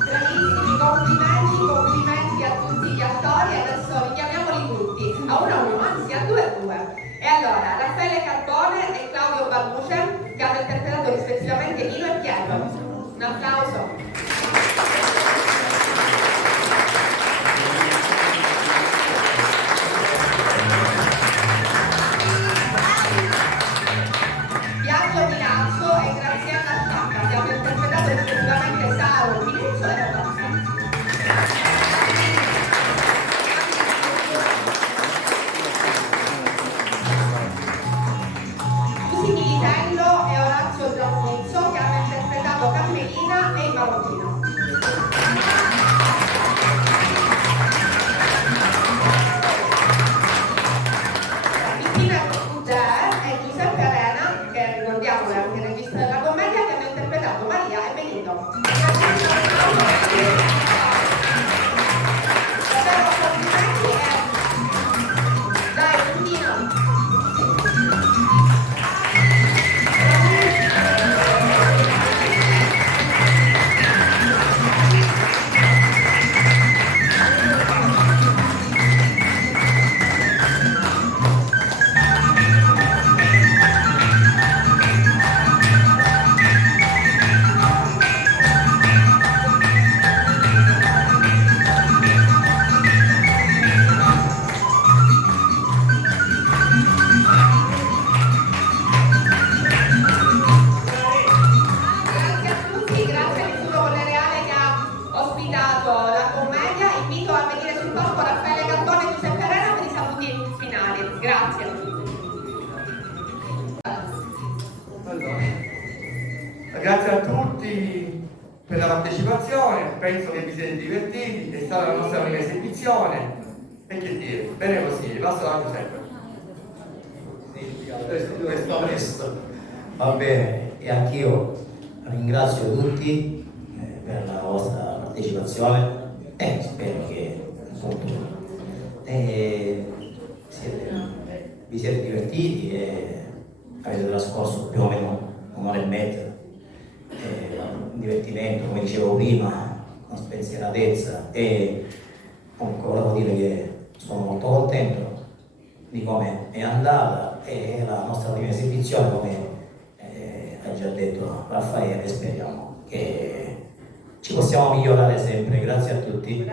Bravissimi, complimenti a tutti gli attori. Adesso richiamiamoli tutti, a uno, anzi a due. E allora, Raffaele Carbone e Claudio Balluce, che hanno interpretato rispettivamente Nino e Pietro. Un applauso. Biagio Milazzo e Graziella Sciacca, che hanno interpretato rispettivamente Saro, Pinuzzo e Rodolfo. Lucy Militello e Orazio Giannuzzo, che hanno interpretato Carmelina e il Marottino. Cristina Ruggè e Giuseppe Arena, che ricordiamo è anche regista della commedia, che hanno interpretato Maria e Benito. Davvero complimenti e dai, Cristina. Grazie a tutti, grazie all'Istituto Collereale che ha ospitato la commedia. Invito a venire sul palco Raffaele Carbone e Giuseppe Arena per i saluti finali. Grazie. Allora, grazie a tutti per la partecipazione, penso che vi siete divertiti, è stata la nostra prima esibizione e che dire, bene così, passo la Giuseppe. Questo onesto. Va bene, e anch'io ringrazio tutti per la vostra partecipazione e spero che appunto vi siete divertiti e avete trascorso più o meno un'ora e mezza. Un divertimento, come dicevo prima, con spensieratezza e comunque volevo dire che sono molto contento di come è andata e la nostra prima esibizione, come ha già detto Raffaele, speriamo che ci possiamo migliorare sempre. Grazie a tutti.